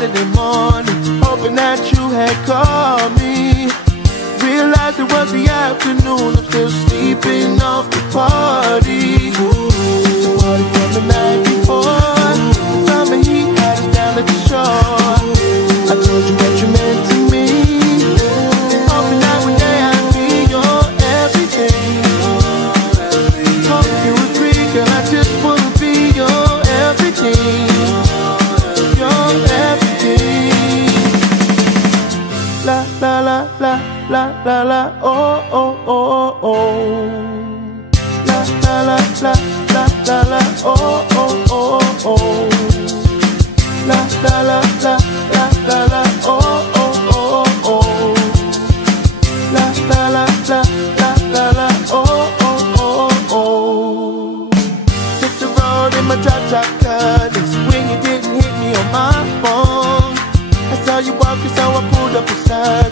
Saturday morning, hoping that you had called me. Realized it was the afternoon, I'm still sleeping off the party. The party from the night before, summer heat had us down at the shore. I told you what you meant to me, hoping that one day I'd be your everything. Hope you agree, girl, I just wanna be your everything. Your everything. La la la la la la la, oh oh oh oh. La la la la la la la, oh oh oh oh. La la la la la la la, oh oh oh oh. La la la la la la la, oh oh oh oh. Hit the road in my drop car, this when you didn't hit me on my phone. I saw you walking, so I pulled up beside